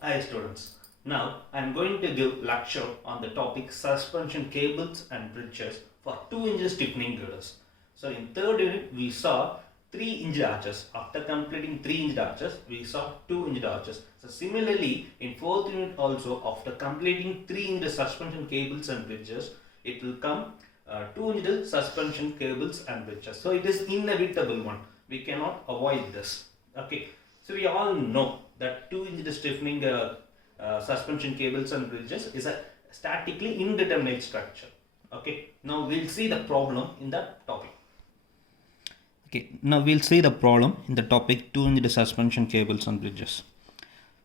Hi students. Now I am going to give lecture on the topic suspension cables and bridges for 2-inch stiffening girders. So in third unit we saw 3-inch arches. After completing 3-inch arches we saw 2-inch arches. So similarly in fourth unit also after completing 3-inch suspension cables and bridges it will come 2-inch suspension cables and bridges. So it is inevitable one. We cannot avoid this. Okay. So we all know that 2-inch stiffening suspension cables and bridges is a statically indeterminate structure. Okay, now we'll see the problem in that topic. Okay, now we'll see the problem in the topic 2-inch suspension cables and bridges.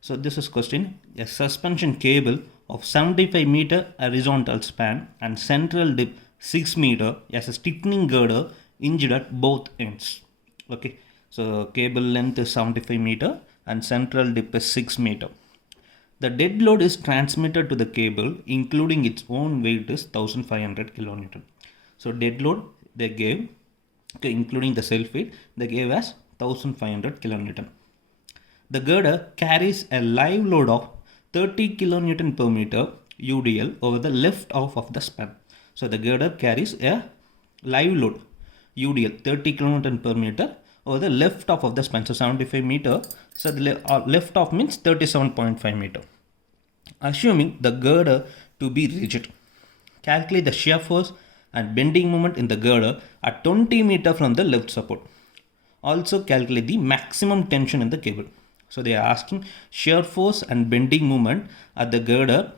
So this is question: a suspension cable of 75 meter horizontal span and central dip 6 meter as a stiffening girder hinged at both ends. Okay, so cable length is 75 meter and central dip is 6 meter. The dead load is transmitted to the cable including its own weight is 1500 kilonewton. So dead load they gave, okay, including the self weight, they gave as 1500 kilonewton. The girder carries a live load of 30 kilonewton per meter UDL over the left half of the span. So the girder carries a live load UDL 30 kilonewton per meter over the left half of the span. So 75 meter. So the left half means 37.5 meter. Assuming the girder to be rigid, calculate the shear force and bending moment in the girder at 20 meter from the left support. Also calculate the maximum tension in the cable. So they are asking shear force and bending moment at the girder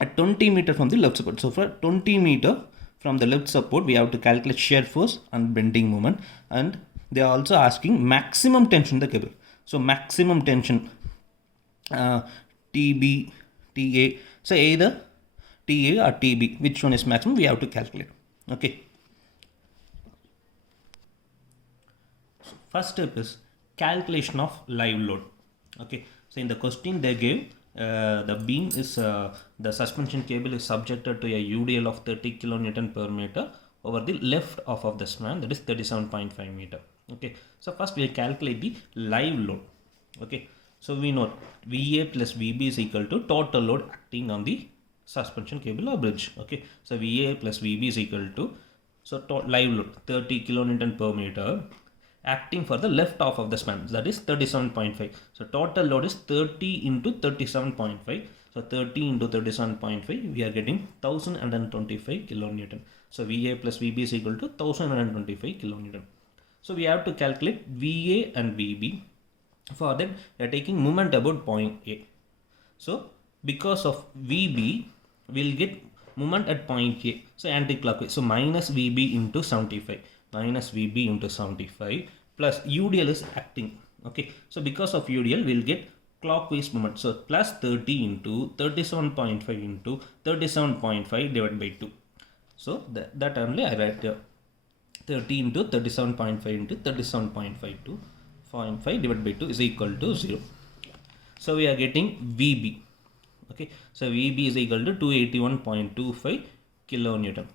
at 20 meter from the left support. So for 20 meter from the left support, we have to calculate shear force and bending moment, and they are also asking maximum tension in the cable. So maximum tension TB, TA. So either TA or TB, which one is maximum, we have to calculate. Okay. So first step is calculation of live load. Okay. So in the question they gave the beam is the suspension cable is subjected to a UDL of 30 kilonewton per meter over the left half of the span, that is 37.5 meter. Okay. So first we will calculate the live load. Okay. So we know VA plus VB is equal to total load acting on the suspension cable or bridge. Okay. So VA plus VB is equal to, so live load 30 kilonewton per meter acting for the left half of the span, that is 37.5. So total load is 30 into 37.5. So 30 into 37.5, we are getting 1125 kilonewton. So VA plus VB is equal to 1125 kilonewton. So we have to calculate VA and VB. For that we are taking moment about point A. So because of VB, we'll get moment at point A. So anti-clockwise. So minus VB into 75. Minus VB into 75 plus UDL is acting. Okay. So because of UDL, we'll get clockwise moment. So plus 30 into 37.5 into 37.5 divided by 2. So that only I write here. 30 into 37.5 into 37.5 to 0.5 divided by 2 is equal to 0. So we are getting VB. Okay. So VB is equal to 281.25 kilonewton.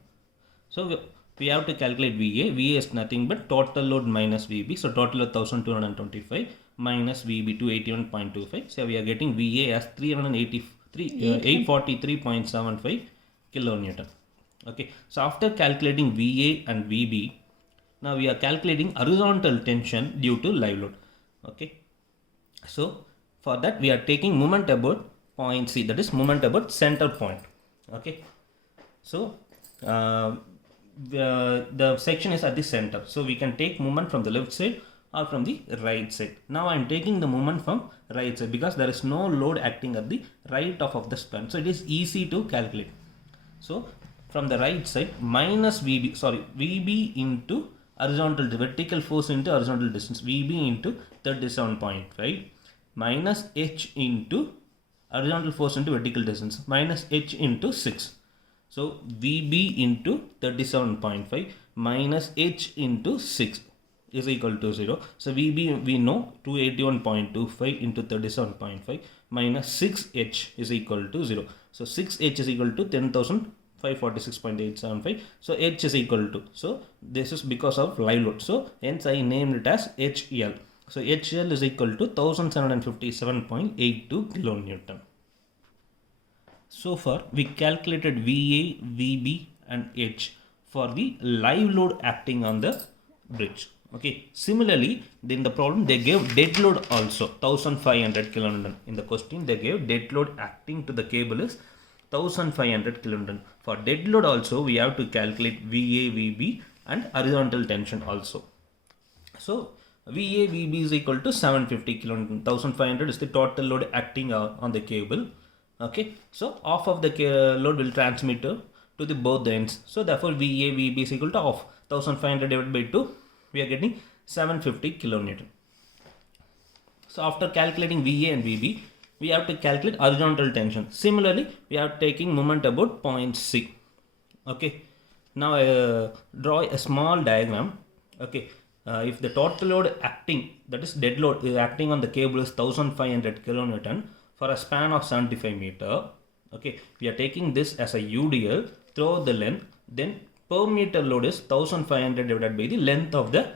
So we have to calculate VA. VA is nothing but total load minus VB. So total load 1225 minus VB 281.25. So we are getting VA as 843.75 kilonewton. Okay. So after calculating VA and VB, now we are calculating horizontal tension due to live load. Okay. So for that we are taking moment about point C, that is moment about center point. Okay. So the section is at the center. So we can take moment from the left side or from the right side. Now I am taking the moment from right side because there is no load acting at the right half of the span. So it is easy to calculate. So from the right side minus VB into horizontal vertical force into horizontal distance, VB into 37.5 minus H into horizontal force into vertical distance minus H into 6. So VB into 37.5 minus H into 6 is equal to 0. So VB we know 281.25 into 37.5 minus 6H is equal to 0. So 6H is equal to 10,546.875. So H is equal to, so this is because of live load. So hence I named it as HL. So HL is equal to 1757.82 kilonewton. So far we calculated VA, VB and H for the live load acting on the bridge. Okay. Similarly, in the problem they gave dead load also 1500 kilonewton. In the question they gave dead load acting to the cable is 1500 kilonewton. For dead load also we have to calculate VA, VB and horizontal tension also. So VA, VB is equal to 750 kilonewton. 1500 is the total load acting on the cable. Okay, so half of the load will transmit to the both the ends. So therefore VA, VB is equal to half. 1500 divided by 2, we are getting 750 kilonewton. So after calculating VA and VB, we have to calculate horizontal tension. Similarly, we are taking moment about point C. Okay, now draw a small diagram. Okay, if the total load acting, that is dead load, is acting on the cable is 1500 kilonewton for a span of 75 meter. Okay, we are taking this as a UDL throughout the length. Then per meter load is 1500 divided by the length of the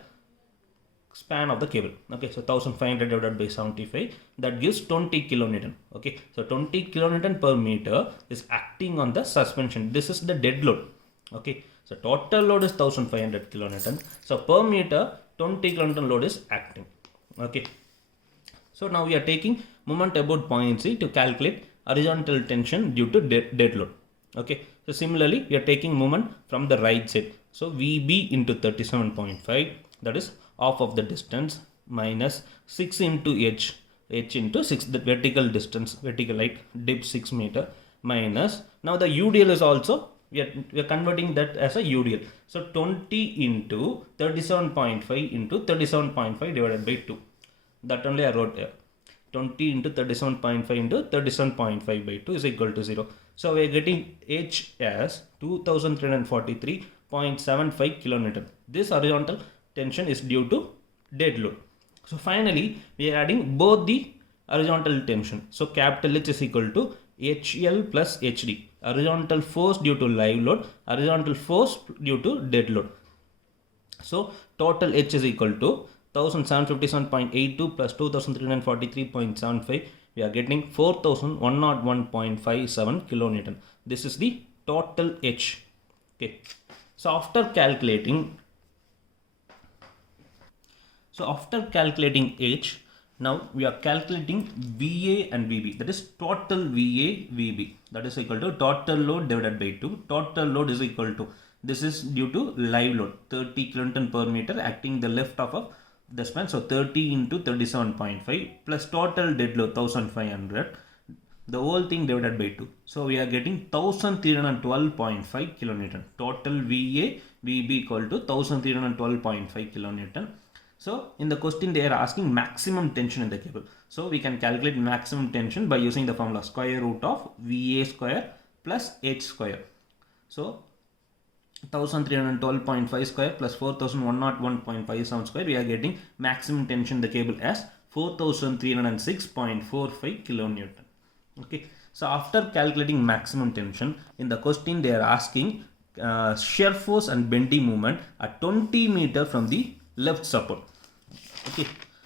span of the cable. Okay, so 1500 divided by 75, that gives 20 kilonewton. Okay, so 20 kilonewton per meter is acting on the suspension. This is the dead load. Okay, so total load is 1500 kilonewton. So per meter 20 kilonewton load is acting. Okay, so now we are taking moment about point C to calculate horizontal tension due to dead load. Okay, so similarly we are taking moment from the right side. So VB into 37.5, that is half of the distance, minus 6 into H into 6, the vertical distance, vertical height, dip 6 meter, minus, now the UDL is also, we are converting that as a UDL. So 20 into 37.5 into 37.5 divided by 2. That only I wrote here. 20 into 37.5 into 37.5 by 2 is equal to 0. So we are getting H as 2343.75 kilonewton. This horizontal tension is due to dead load. So finally we are adding both the horizontal tension. So capital H is equal to HL plus HD. Horizontal force due to live load, horizontal force due to dead load. So total H is equal to 1757.82 plus 2343.75. We are getting 4101.57 kilonewton. This is the total H. Okay. So after calculating H, now we are calculating VA and VB, that is total VA, VB, that is equal to total load divided by 2. Total load is equal to, this is due to live load, 30 kilonewton per meter acting the left half of the span. So 30 into 37.5 plus total dead load 1500, the whole thing divided by 2. So we are getting 1312.5 kilonewton. Total VA, VB equal to 1312.5 kilonewton. So in the question they are asking maximum tension in the cable. So we can calculate maximum tension by using the formula square root of VA square plus H square. So 1312.5 square plus 4101.57 square, we are getting maximum tension in the cable as 4306.45 kilonewton. Okay, so after calculating maximum tension, in the question they are asking shear force and bending moment at 20 meter from the left support. Okay,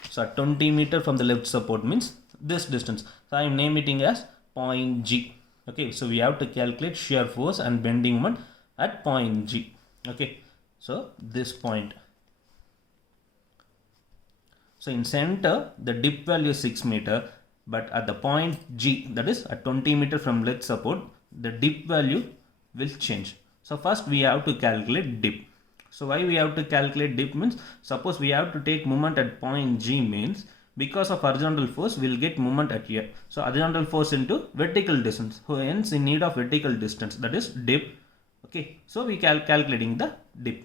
so at 20 meter from the left support means this distance. So I am naming it as point G. Okay, so we have to calculate shear force and bending moment at point G. Okay, so this point. So in center the dip value is 6 meter, but at the point G, that is at 20 meter from left support, the dip value will change. So first we have to calculate dip. So why we have to calculate dip means, suppose we have to take moment at point G means, because of horizontal force we will get moment at here. So horizontal force into vertical distance, so hence in need of vertical distance, that is dip. Okay, so we calculating the dip.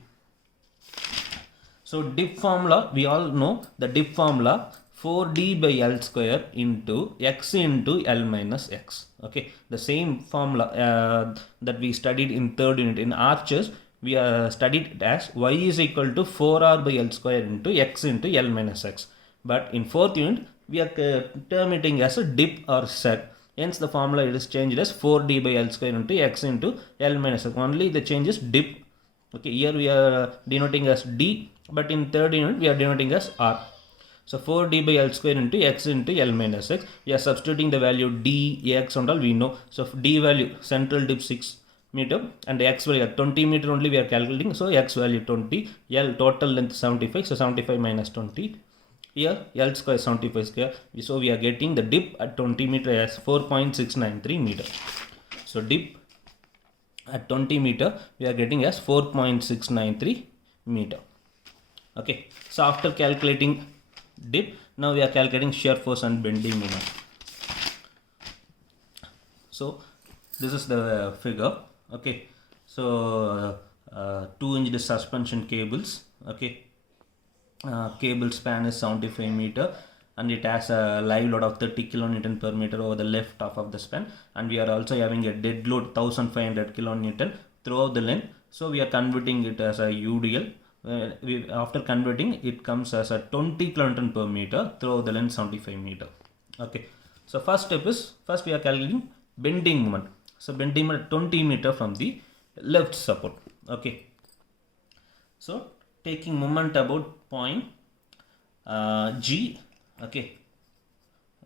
So dip formula, we all know the dip formula, 4d by L square into x into L minus x. Okay, the same formula that we studied in third unit in arches, we studied it as y is equal to 4r by L square into x into L minus x. But in fourth unit we are terminating as a dip or set. Hence the formula it is changed as 4d by L square into x into L minus x. Only the change is dip. Okay, here we are denoting as d, but in third unit we are denoting as r. So 4d by L square into x into L minus x. We are substituting the value d, x and all we know. So d value, central dip 6 meter, and x value at 20 meter only we are calculating. So x value 20, L total length 75. So 75 minus 20. Here L square 75 square. So we are getting the dip at 20 meter as 4.693 meter. So dip at 20 meter we are getting as 4.693 meter. Okay, so after calculating dip, now we are calculating shear force and bending moment. So this is the figure. Okay, so 2-inch suspension cables. Okay, cable span is 75 meter and it has a live load of 30 kilonewton per meter over the left half of the span, and we are also having a dead load 1500 kilonewton throughout the length. So we are converting it as a UDL. After converting, it comes as a 20 kilonewton per meter throughout the length 75 meter. Okay, so first step is, first we are calculating bending moment. So bending moment 20 meter from the left support. Okay, so taking moment about point G. Okay,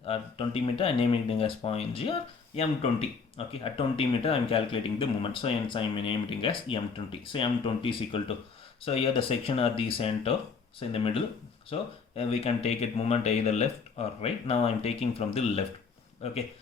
at 20 meter I am naming it as point G or M20. Okay, at 20 meter I am calculating the moment, so hence I am naming it as M20. So M20 is equal to, so here the section at the center, so in the middle. So we can take it moment either left or right. Now I am taking from the left. Okay,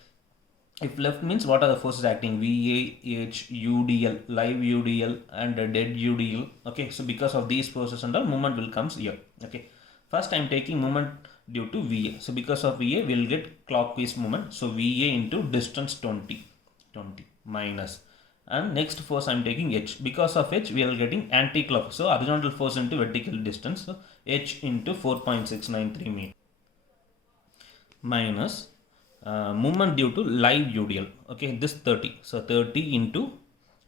if left means what are the forces acting? VA, H, UDL, live UDL and dead UDL. Okay, so because of these forces and all, moment will comes here. Okay, first I am taking moment due to VA. So because of VA we will get clockwise moment. So VA into distance 20 minus, and next force I am taking H. Because of H we are getting anti-clock. So horizontal force into vertical distance. So H into 4.693 meter minus movement due to live UDL. Okay, this 30. So 30 into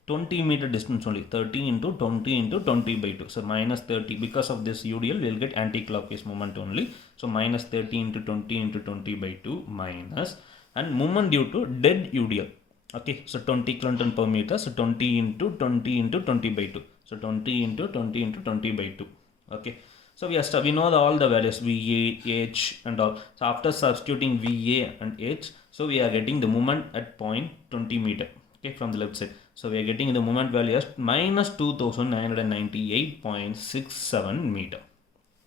20 meter distance only. 30 into 20 into 20 by 2. So minus 30. Because of this UDL, we will get anti-clockwise movement only. So minus 30 into 20 into 20 by 2 minus, and movement due to dead UDL. Okay, so 20 kilonewton per meter. So 20 into 20 into 20 by 2. So 20 into 20 into 20 by 2. Okay. So we know all the values VA, H and all. So after substituting VA and H, so we are getting the moment at point 20 meter. Okay, from the left side. So we are getting the moment value as minus 2998.67 meter,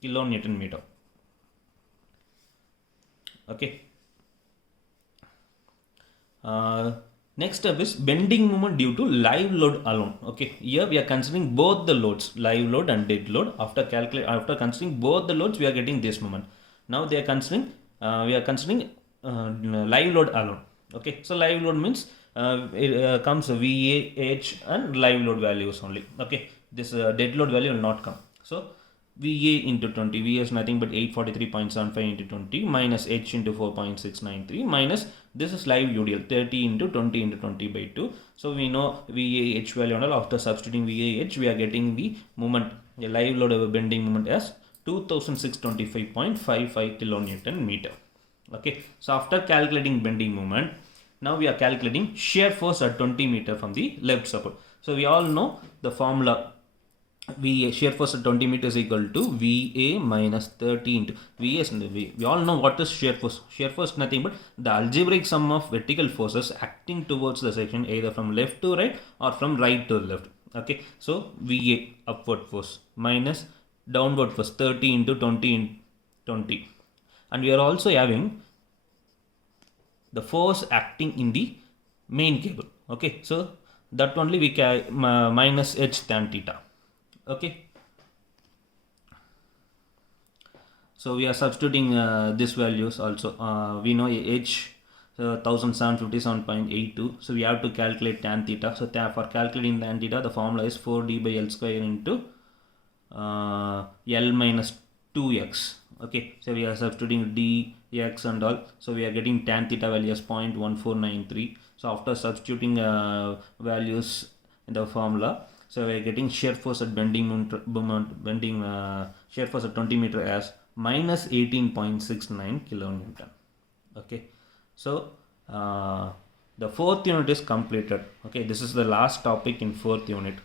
kilonewton meter. Okay. Next step is bending moment due to live load alone. Okay, here we are considering both the loads, live load and dead load. After considering both the loads, we are getting this moment. Now they are considering live load alone. Okay, so live load means it comes VA, H and live load values only. Okay, this dead load value will not come. So VA into 20, VA is nothing but 843.75 into 20 minus H into 4.693 minus this is live UDL 30 into 20 into 20 by 2. So we know VA H value and all. After substituting VA H, we are getting the moment, the live load of a bending moment as 2625.55 kilonewton meter. Okay, so after calculating bending moment, now we are calculating shear force at 20 meter from the left support. So we all know the formula. VA shear force at 20 meters equal to VA minus 30 into VA is V. We all know what is shear force. Shear force nothing but the algebraic sum of vertical forces acting towards the section either from left to right or from right to left. Okay, so VA upward force minus downward force 30 into 20 into 20, and we are also having the force acting in the main cable. Okay, so that only we can minus H tan theta. Okay, so we are substituting these values also. We know H 1757.82, so we have to calculate tan theta. So for calculating tan theta, the formula is 4d by L square into L minus 2x. Okay, so we are substituting d, x and all. So we are getting tan theta value as 0.1493. So after substituting values in the formula, so we are getting shear force at shear force at 20 meter as minus 18.69 kilonewton. Okay, so the fourth unit is completed. Okay, this is the last topic in fourth unit.